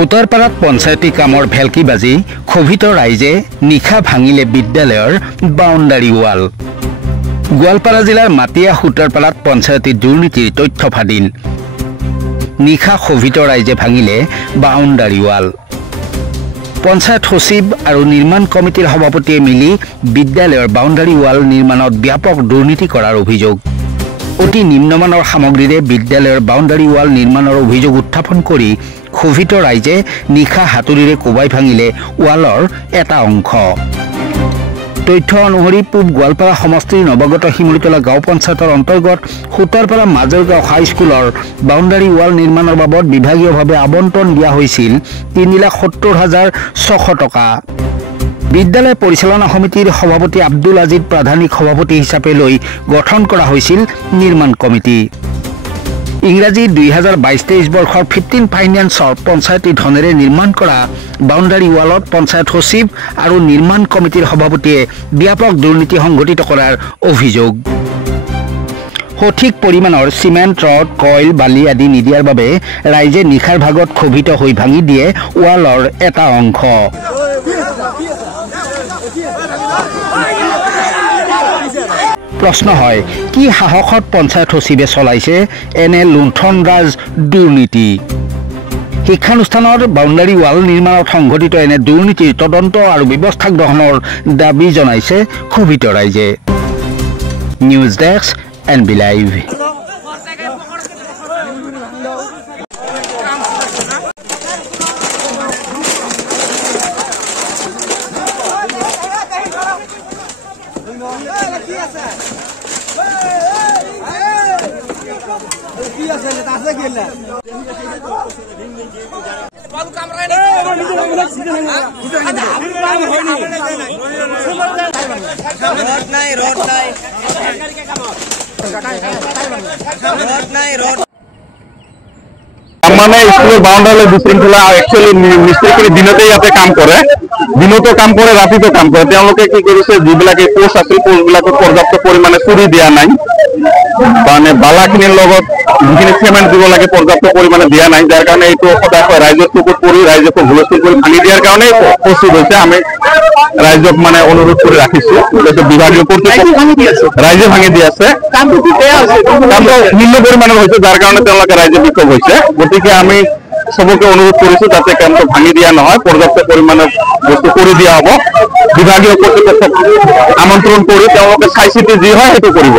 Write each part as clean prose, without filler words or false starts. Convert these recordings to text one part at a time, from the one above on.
খুটাৰপাৰাত পঞ্চায়তী কামৰ ভেলকি বাজি ক্ষোভিত ৰাইজে নিশা ভাঙিলে বিদ্যালয়ৰ বাউণ্ডাৰী ৱাল। গোৱালপাৰা জিলাৰ মাটিয়া খুটাৰপাৰাত পঞ্চায়তী দুৰ্নীতিৰ তথ্য ফাদিল। নিশা ক্ষোভিত ৰাইজে ভাঙিলে বাউণ্ডাৰী ৱাল। পঞ্চায়ত সচিব আৰু নিৰ্মাণ কমিটিৰ সভাপতিয়ে মিলি বিদ্যালয়ৰ বাউণ্ডাৰী ৱাল নিৰ্মাণত ব্যাপক দুৰ্নীতি কৰাৰ অভিযোগ। অতি নিম্নমানৰ সামগ্ৰীৰে বিদ্যালয়ৰ বাউণ্ডাৰী ৱাল নিৰ্মাণৰ অভিযোগ উত্থাপন কৰি ক্ষোভিত ৰাইজে নিশা হাতুৰিৰে কোবাই ভাঙিলে ৱালৰ এটা অংশ। তথ্য অনুসৰি পূব গোৱালপাৰা সমষ্টিৰ নৱাগত শিমুলিতলা গাঁও পঞ্চায়তৰ অন্তৰ্গত খুটাৰপাৰা মাজৰগাঁও হাইস্কুলৰ বাউণ্ডাৰী ৱাল নিৰ্মাণৰ বাবদ বিভাগীয়ভাৱে আবণ্টন দিয়া হৈছিল 3,70,600 টকা। বিদ্যালয় পৰিচালনা সমিতিৰ সভাপতি আব্দুল আজিজ প্ৰধানিক সভাপতি হিচাপে লৈ গঠন কৰা হৈছিল নিৰ্মাণ কমিটি। ইংৰাজী 2022-23 বৰ্ষৰ 15 ফাইনেন্সৰ পঞ্চায়তী ধনেৰে নিৰ্মাণ কৰা বাউণ্ডাৰী ৱালত পঞ্চায়ত সচিব আৰু নিৰ্মাণ কমিটিৰ সভাপতিয়ে ব্যাপক দুৰ্নীতি সংঘটিত কৰাৰ অভিযোগ। সঠিক পৰিমাণৰ চিমেণ্ট, ৰড, কইল, বালি আদি নিদিয়াৰ বাবে ৰাইজে নিশাৰ ভাগত ক্ষোভিত হৈ ভাঙি দিয়ে ৱালৰ এটা অংশ। প্ৰশ্ন হয়, কি সাহসত পঞ্চায়ত সচিবে চলাইছে এনে লুণ্ঠনৰাজ দুৰ্নীতি? শিক্ষানুষ্ঠানৰ বাউণ্ডাৰী ৱাল নিৰ্মাণত সংঘটিত এনে দুৰ্নীতিৰ তদন্ত আৰু ব্যৱস্থা গ্ৰহণৰ দাবী জনাইছে ক্ষোভিত ৰাইজে। News desk NB Live। মানে স্কুলেৰ বাউন্ডাৰি বিশৃঙ্খলা একচুয়ালি মিস্ত্ৰিখিনি দিনতে ইয়াতে কাম কৰে, দিনতো কাম কৰে, ৰাতিতো কাম কৰে। তেওঁলোকে কি কৰিছে, যিবিলাকে পোষ্ট আছিল পোষ্টবিলাকক পৰ্যাপ্ত পৰিমাণে চুৰি দিয়া নাই, মানে বালাখিনিৰ লগত যিখিনি চিমেণ্ট দিব লাগে পৰ্যাপ্ত পৰিমাণে দিয়া নাই, যাৰ কাৰণে এইটো সদায় ৰাইজৰ চকুত পৰি ৰাইজক হুলস্থুল কৰি ভাঙি দিয়াৰ কাৰণে প্ৰস্তুত হৈছে। আমি ৰাইজক মানে অনুৰোধ কৰি ৰাখিছো, বিভাগীয় ৰাইজে ভাঙি দি আছে, কামটো নিম্ন পৰিমাণৰ হৈছে, যাৰ কাৰণে তেওঁলোকে ৰাইজে বিক্ষোভ হৈছে। গতিকে আমি সবকে অনুৰোধ কৰিছো যাতে কামটো ভাঙি দিয়া নহয়, পৰ্যাপ্ত পৰিমাণৰ বস্তু কৰি দিয়া হ'ব। বিভাগীয় কৰ্তৃপক্ষক আমন্ত্ৰণ কৰি তেওঁলোকে চাই চিতি যি হয় সেইটো কৰিব।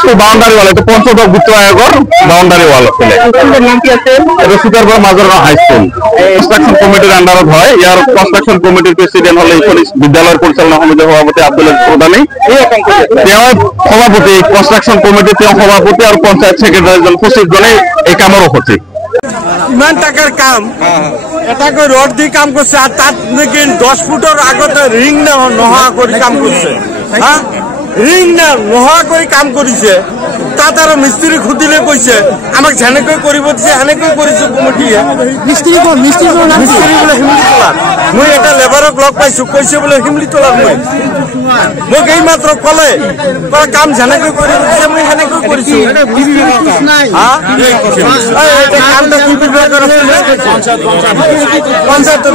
স্কুল বাউণ্ডাৰী ৱাল, এইটো পঞ্চদশ বিত্ত আয়োগৰ বাউণ্ডাৰী ৱাল আছিলে। এইটো খুটাৰপাৰা মাজৰগাঁও হাইস্কুল কনষ্ট্ৰাকশ্যন কমিটিৰ আণ্ডাৰত হয়। ইয়াৰ কনষ্ট্ৰাকশ্যন কমিটিৰ প্ৰেচিডেণ্ট হ'লে বিদ্যালয়ৰ পৰিচালনা সমিতিৰ সভাপতি আব্দুল আজিজ প্ৰধানী, তেওঁ সভাপতি কনষ্ট্ৰাকশ্যন কমিটিৰ, তেওঁ সভাপতি আৰু পঞ্চায়ত ছেক্ৰেটাৰীজন সচিবজনে এই কামৰ সচিব। ইমান টাকাৰ কাম এটাকৈ ৰড দি কাম কৰিছে, আৰু তাত নেকি 10 ফুটৰ আগতে ৰিং নোহোৱা কৰি কাম কৰিছে। ৰিং নোহোৱা কৰি কাম কৰিছে। তাত আৰু মিস্ত্ৰী সুধিলে কৈছে আমাক যেনেকৈ কৰিব দিছে সেনেকৈ কৰিছো কমিটিয়ে। মিস্ত্ৰী বোলে শিমলিতলাত, মই এটা লেবাৰক লগ পাইছো, কৈছে বোলে শিমলিতলাত। মোক এই মাত্ৰ ক'লে কাম যেনেকৈ কৰিব দিছে মই সেনেকৈ কৰিছো। কামটা কি বিভাগৰ পঞ্চায়ত